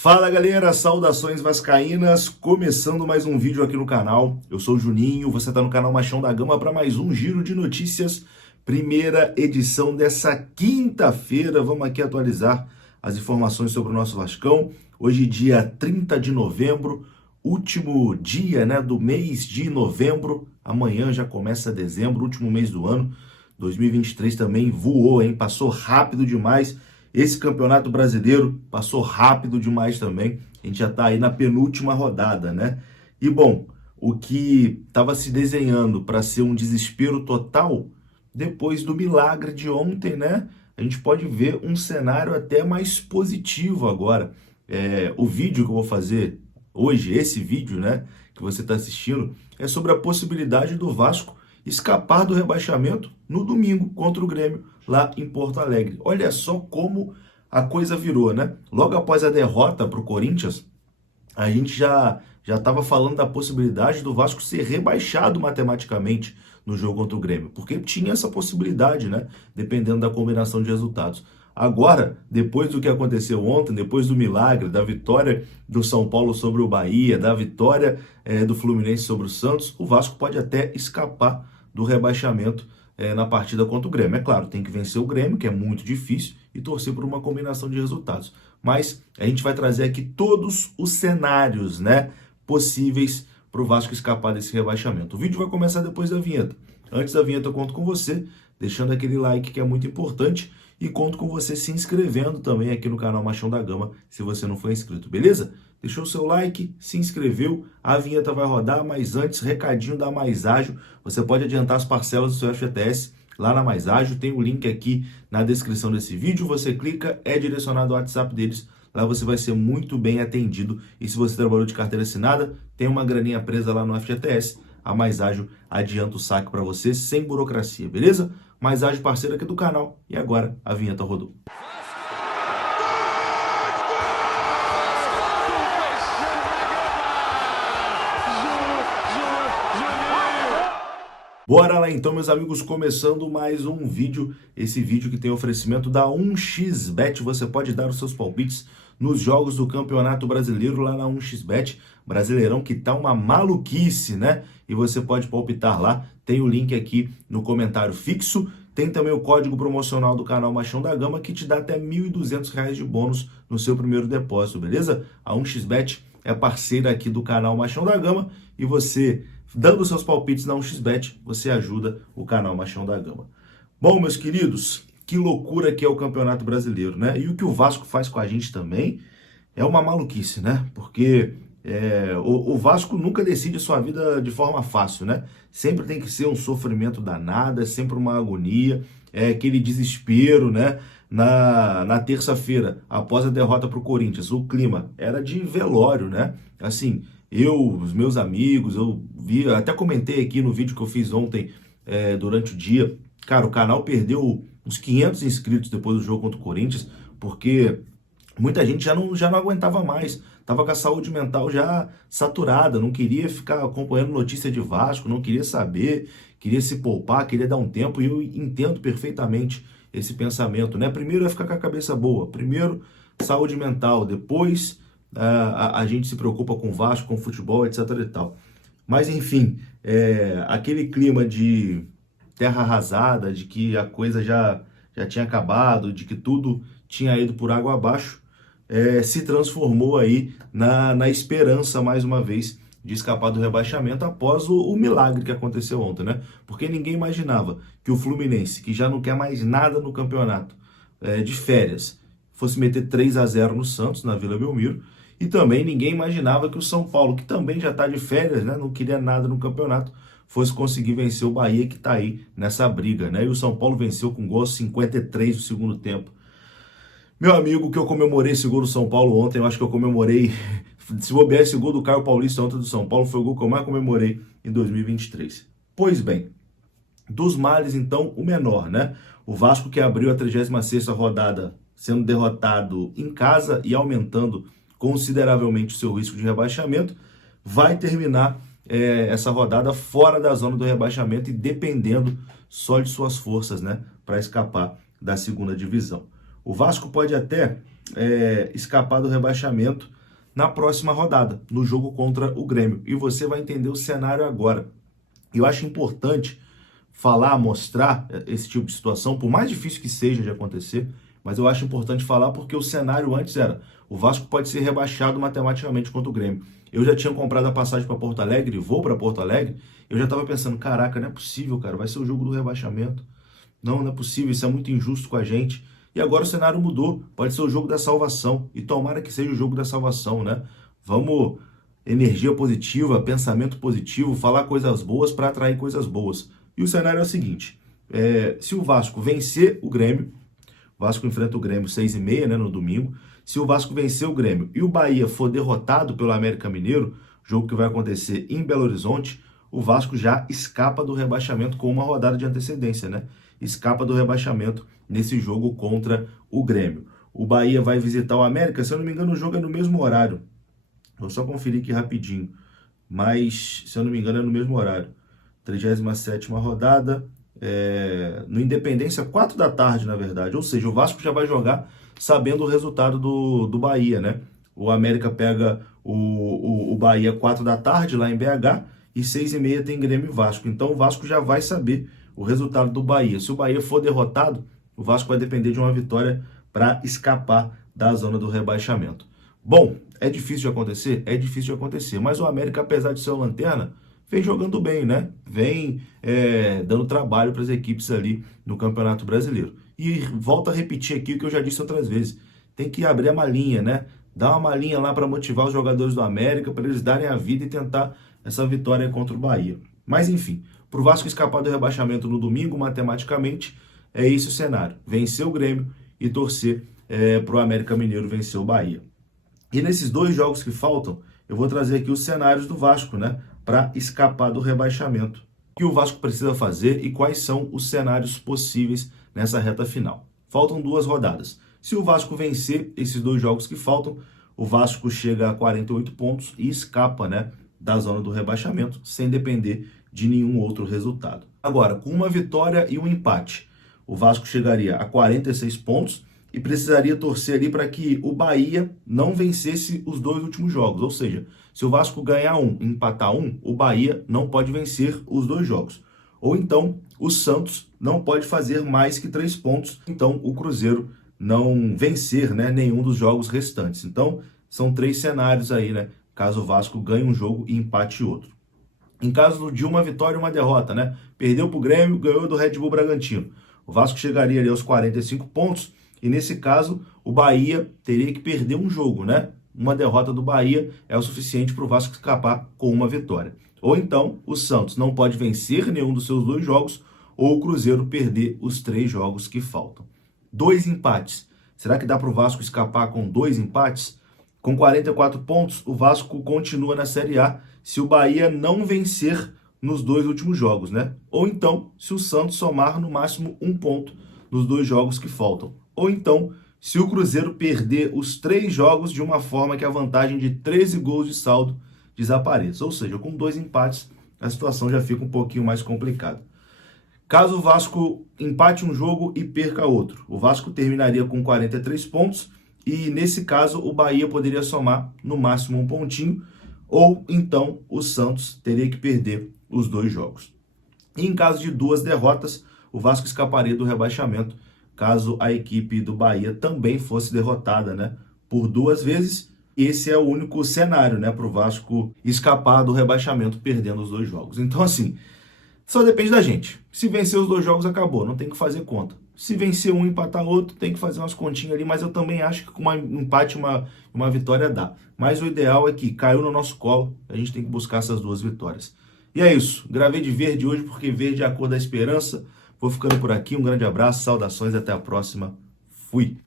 Fala galera, saudações vascaínas, começando mais um vídeo aqui no canal. Eu sou o Juninho, você está no canal Machão da Gama para mais um giro de notícias, primeira edição dessa quinta-feira. Vamos aqui atualizar as informações sobre o nosso Vascão. Hoje dia 30 de novembro, último dia, do mês de novembro. Amanhã já começa dezembro, último mês do ano. 2023 também voou, hein? Passou rápido demais. Esse campeonato brasileiro passou rápido demais também. A gente já está aí na penúltima rodada, né? E bom, o que estava se desenhando para ser um desespero total, depois do milagre de ontem, né? A gente pode ver um cenário até mais positivo agora. O vídeo que eu vou fazer hoje, esse vídeo, né, que você está assistindo, é sobre a possibilidade do Vasco escapar do rebaixamento no domingo contra o Grêmio, lá em Porto Alegre. Olha só como a coisa virou, né? Logo após a derrota para o Corinthians, a gente já estava falando da possibilidade do Vasco ser rebaixado matematicamente no jogo contra o Grêmio, porque tinha essa possibilidade, né? Dependendo da combinação de resultados. Agora, depois do que aconteceu ontem, depois do milagre, da vitória do São Paulo sobre o Bahia, da vitória do Fluminense sobre o Santos, o Vasco pode até escapar do rebaixamento na partida contra o Grêmio. É claro, tem que vencer o Grêmio, que é muito difícil, e torcer por uma combinação de resultados. Mas a gente vai trazer aqui todos os cenários, né, possíveis para o Vasco escapar desse rebaixamento. O vídeo vai começar depois da vinheta. Antes da vinheta, eu conto com você, deixando aquele like que é muito importante, e conto com você se inscrevendo também aqui no canal Machão da Gama, se você não for inscrito, beleza? Deixou o seu like, se inscreveu, a vinheta vai rodar, mas antes, recadinho da Mais Ágil, você pode adiantar as parcelas do seu FGTS lá na Mais Ágil, tem o link aqui na descrição desse vídeo, você clica, é direcionado ao WhatsApp deles, lá você vai ser muito bem atendido, e se você trabalhou de carteira assinada, tem uma graninha presa lá no FGTS, a Mais Ágil adianta o saque para você sem burocracia, beleza? Mais Ágil, parceiro aqui do canal, e agora a vinheta rodou. Bora lá então, meus amigos, começando mais um vídeo, esse vídeo que tem oferecimento da 1xBet. Você pode dar os seus palpites nos jogos do Campeonato Brasileiro lá na 1xBet, Brasileirão que tá uma maluquice, né? E você pode palpitar lá, tem o link aqui no comentário fixo, tem também o código promocional do canal Machão da Gama que te dá até R$ 1.200 de bônus no seu primeiro depósito, beleza? A 1xBet é parceira aqui do canal Machão da Gama e você, dando seus palpites na 1xBet, você ajuda o canal Machão da Gama. Bom, meus queridos, que loucura que é o Campeonato Brasileiro, né? E o que o Vasco faz com a gente também é uma maluquice, né? Porque o Vasco nunca decide sua vida de forma fácil, né? Sempre tem que ser um sofrimento danado, é sempre uma agonia, é aquele desespero, né? Na terça-feira, após a derrota para o Corinthians, o clima era de velório, né? Assim, os meus amigos, eu vi, até comentei aqui no vídeo que eu fiz ontem, durante o dia, cara, o canal perdeu uns 500 inscritos depois do jogo contra o Corinthians, porque muita gente já não aguentava mais, tava com a saúde mental já saturada, não queria ficar acompanhando notícia de Vasco, não queria saber, queria se poupar, queria dar um tempo, e eu entendo perfeitamente esse pensamento, né? Primeiro é ficar com a cabeça boa, primeiro saúde mental, depois a gente se preocupa com o Vasco, com o futebol, etc e tal. Mas enfim, aquele clima de terra arrasada, de que a coisa já tinha acabado, de que tudo tinha ido por água abaixo, se transformou aí na esperança, mais uma vez, de escapar do rebaixamento após o milagre que aconteceu ontem, né? Porque ninguém imaginava que o Fluminense, que já não quer mais nada no campeonato, de férias, fosse meter 3-0 no Santos, na Vila Belmiro, e também ninguém imaginava que o São Paulo, que também já está de férias, né, não queria nada no campeonato, fosse conseguir vencer o Bahia, que está aí nessa briga, né? E o São Paulo venceu com gol aos 53 do segundo tempo. Meu amigo, que eu comemorei esse gol do São Paulo ontem, eu acho que eu comemorei, se bobear esse gol do Caio Paulista ontem do São Paulo, foi o gol que eu mais comemorei em 2023. Pois bem, dos males então, o menor, né? O Vasco, que abriu a 36ª rodada sendo derrotado em casa e aumentando consideravelmente o seu risco de rebaixamento, vai terminar essa rodada fora da zona do rebaixamento e dependendo só de suas forças, né, para escapar da segunda divisão. O Vasco pode até escapar do rebaixamento na próxima rodada, no jogo contra o Grêmio. E você vai entender o cenário agora. Eu acho importante falar, mostrar esse tipo de situação, por mais difícil que seja de acontecer, mas eu acho importante falar porque o cenário antes era: o Vasco pode ser rebaixado matematicamente contra o Grêmio. Eu já tinha comprado a passagem para Porto Alegre, vou para Porto Alegre, eu já estava pensando, caraca, não é possível, cara, vai ser o jogo do rebaixamento. Não é possível, isso é muito injusto com a gente. E agora o cenário mudou, pode ser o jogo da salvação, e tomara que seja o jogo da salvação, né? Vamos, energia positiva, pensamento positivo, falar coisas boas para atrair coisas boas. E o cenário é o seguinte, se o Vasco vencer o Grêmio, o Vasco enfrenta o Grêmio 6h30, né, no domingo. Se o Vasco vencer o Grêmio e o Bahia for derrotado pelo América Mineiro, jogo que vai acontecer em Belo Horizonte, o Vasco já escapa do rebaixamento com uma rodada de antecedência, né? Escapa do rebaixamento nesse jogo contra o Grêmio. O Bahia vai visitar o América, se eu não me engano o jogo é no mesmo horário. Vou só conferir aqui rapidinho. Mas, se eu não me engano, é no mesmo horário. 37ª rodada, no Independência, 4 da tarde, na verdade. Ou seja, o Vasco já vai jogar sabendo o resultado do Bahia, né? O América pega o Bahia 4 da tarde, lá em BH, e 6h30 tem Grêmio e Vasco. Então, o Vasco já vai saber o resultado do Bahia. Se o Bahia for derrotado, o Vasco vai depender de uma vitória para escapar da zona do rebaixamento. Bom, é difícil de acontecer? É difícil de acontecer, mas o América, apesar de ser o lanterna, vem jogando bem, né? Vem dando trabalho para as equipes ali no Campeonato Brasileiro. E volto a repetir aqui o que eu já disse outras vezes. Tem que abrir a malinha, né? Dar uma malinha lá para motivar os jogadores do América, para eles darem a vida e tentar essa vitória contra o Bahia. Mas enfim, para o Vasco escapar do rebaixamento no domingo, matematicamente, é esse o cenário. Vencer o Grêmio e torcer para o América Mineiro vencer o Bahia. E nesses 2 jogos que faltam, eu vou trazer aqui os cenários do Vasco, né? Para escapar do rebaixamento. O que o Vasco precisa fazer e quais são os cenários possíveis nessa reta final. Faltam 2 rodadas. Se o Vasco vencer esses 2 jogos que faltam, o Vasco chega a 48 pontos e escapa, né, da zona do rebaixamento, sem depender de nenhum outro resultado. Agora, com uma vitória e um empate, o Vasco chegaria a 46 pontos e precisaria torcer ali para que o Bahia não vencesse os 2 últimos jogos. Ou seja, se o Vasco ganhar 1 e empatar 1, o Bahia não pode vencer os 2 jogos. Ou então, o Santos não pode fazer mais que 3 pontos. Então, o Cruzeiro não vencer, né, nenhum dos jogos restantes. Então, são 3 cenários aí, né? Caso o Vasco ganhe um jogo e empate outro. Em caso de uma vitória e uma derrota, né? Perdeu para o Grêmio, ganhou do Red Bull Bragantino. O Vasco chegaria ali aos 45 pontos. E nesse caso, o Bahia teria que perder um jogo, né? Uma derrota do Bahia é o suficiente para o Vasco escapar com uma vitória. Ou então, o Santos não pode vencer nenhum dos seus 2 jogos, ou o Cruzeiro perder os 3 jogos que faltam. 2 empates. Será que dá para o Vasco escapar com 2 empates? Com 44 pontos, o Vasco continua na Série A se o Bahia não vencer nos 2 últimos jogos, né? Ou então, se o Santos somar no máximo 1 ponto nos 2 jogos que faltam. Ou então, se o Cruzeiro perder os 3 jogos de uma forma que a vantagem de 13 gols de saldo desapareça. Ou seja, com 2 empates, a situação já fica um pouquinho mais complicada. Caso o Vasco empate um jogo e perca outro, o Vasco terminaria com 43 pontos e, nesse caso, o Bahia poderia somar no máximo 1 pontinho, ou então o Santos teria que perder os 2 jogos. E em caso de 2 derrotas, o Vasco escaparia do rebaixamento, caso a equipe do Bahia também fosse derrotada, né, por 2 vezes. Esse é o único cenário, né, para o Vasco escapar do rebaixamento perdendo os 2 jogos. Então, assim, só depende da gente. Se vencer os 2 jogos, acabou, não tem que fazer conta. Se vencer um e empatar outro, tem que fazer umas continhas ali, mas eu também acho que com um empate e uma vitória dá. Mas o ideal é que caiu no nosso colo, a gente tem que buscar essas 2 vitórias. E é isso, gravei de verde hoje porque verde é a cor da esperança. Vou ficando por aqui, um grande abraço, saudações, até a próxima. Fui!